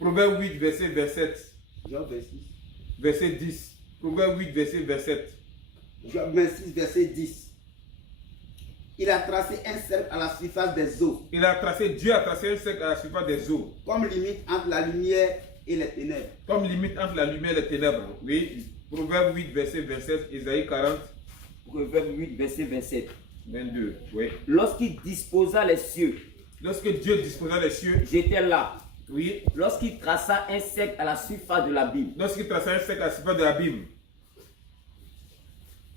Proverbe 8, verset 27. Job 26. Verset 10. Proverbe 8, verset 27. Job 26, verset 10. Il a tracé un cercle à la surface des eaux. Dieu a tracé un cercle à la surface des eaux. Comme limite entre la lumière et les ténèbres. Comme limite entre la lumière et les ténèbres. Oui. Proverbe 8, verset 27. Isaïe 40, Proverbe 8, verset 27. 22. Oui. Lorsqu'il disposa les cieux, Lorsque Dieu disposa les cieux, j'étais là. oui. Lorsqu'il traça un cercle à la surface de l'abîme, Lorsqu'il traça un cercle à la surface de l'abîme.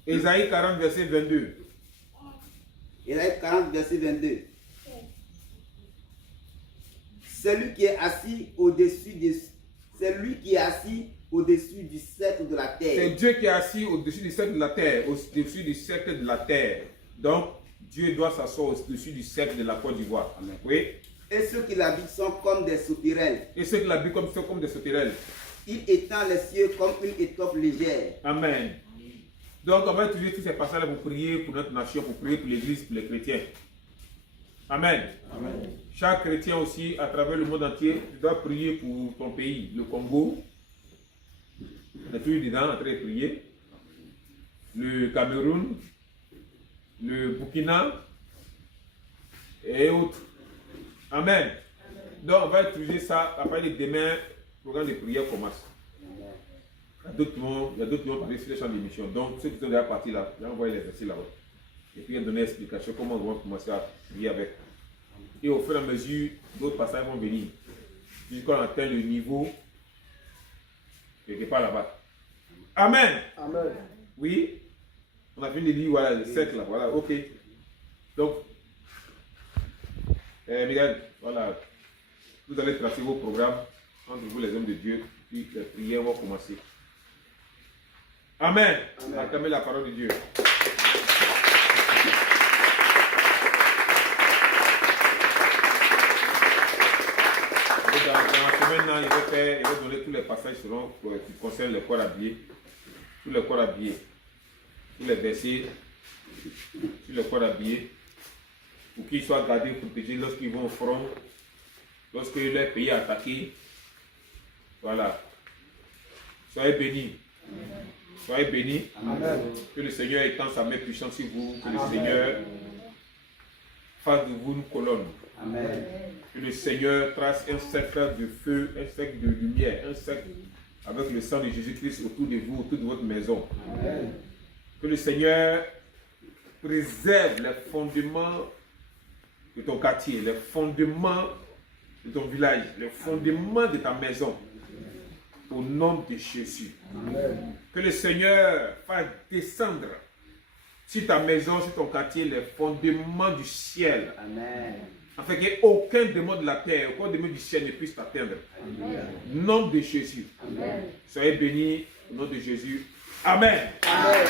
Isaïe 40, verset 22. Isaïe 40, verset 22. Celui qui est assis au-dessus du cercle de la C'est terre. Dieu qui est assis au-dessus du cercle de la terre. Au-dessus du cercle de la terre. Donc, Dieu doit s'asseoir au-dessus du cercle de la Côte d'Ivoire. Amen. Oui. Et ceux qui l'habitent sont comme des sauterelles. Et ceux qui l'habitent sont comme des sauterelles. Il étend les cieux comme une étoffe légère. Amen. Donc, on va utiliser tous ces passages pour prier pour notre nation, pour prier pour l'église, pour les chrétiens. Amen. Amen. Chaque chrétien aussi, à travers le monde entier, tu dois prier pour ton pays, le Congo. On est tous dedans en train de prier. Le Cameroun, le Burkina et autres. Amen. Donc, on va utiliser ça. À partir de demain, le programme de prière commence. Il y a d'autres qui vont parler sur les champs d'émission. Donc, ceux qui sont déjà partis là, j'ai envoyé les versets là-bas. Et puis, il a donné l'explication comment on va commencer à prier avec. Et au fur et à mesure, d'autres passages vont venir. Jusqu'à atteint le niveau quelque part là-bas. Amen. Amen. Oui. On a fini de lire, voilà, le cercle là. Voilà, ok. Donc, Miguel, voilà. Vous allez tracer vos programmes entre vous, les hommes de Dieu. Puis les prières vont commencer. Amen. Acclamez la parole de Dieu. Dans la semaine, il va donner tous les passages qui concernent le corps habillé. Tous les corps habillés. Tous les versets sur le corps habillé. Pour qu'ils soient gardés, protégés lorsqu'ils vont au front. Lorsque leur pays est attaqué. Voilà. Soyez bénis. Soyez bénis. Amen. Que le Seigneur étende sa main puissante sur vous. Que le Seigneur fasse de vous une colonne. Amen. Que le Seigneur trace un cercle de feu, un cercle de lumière, un cercle avec le sang de Jésus-Christ autour de vous, autour de votre maison. Amen. Que le Seigneur préserve les fondements de ton quartier, les fondements de ton village, les fondements de ta maison. Au nom de Jésus. Amen. Que le Seigneur fasse descendre sur ta maison, sur ton quartier, les fondements du ciel. Amen. Afin qu'aucun démon de la terre, aucun démon du ciel ne puisse t'atteindre. Au nom de Jésus. Amen. Soyez bénis au nom de Jésus. Amen. Amen.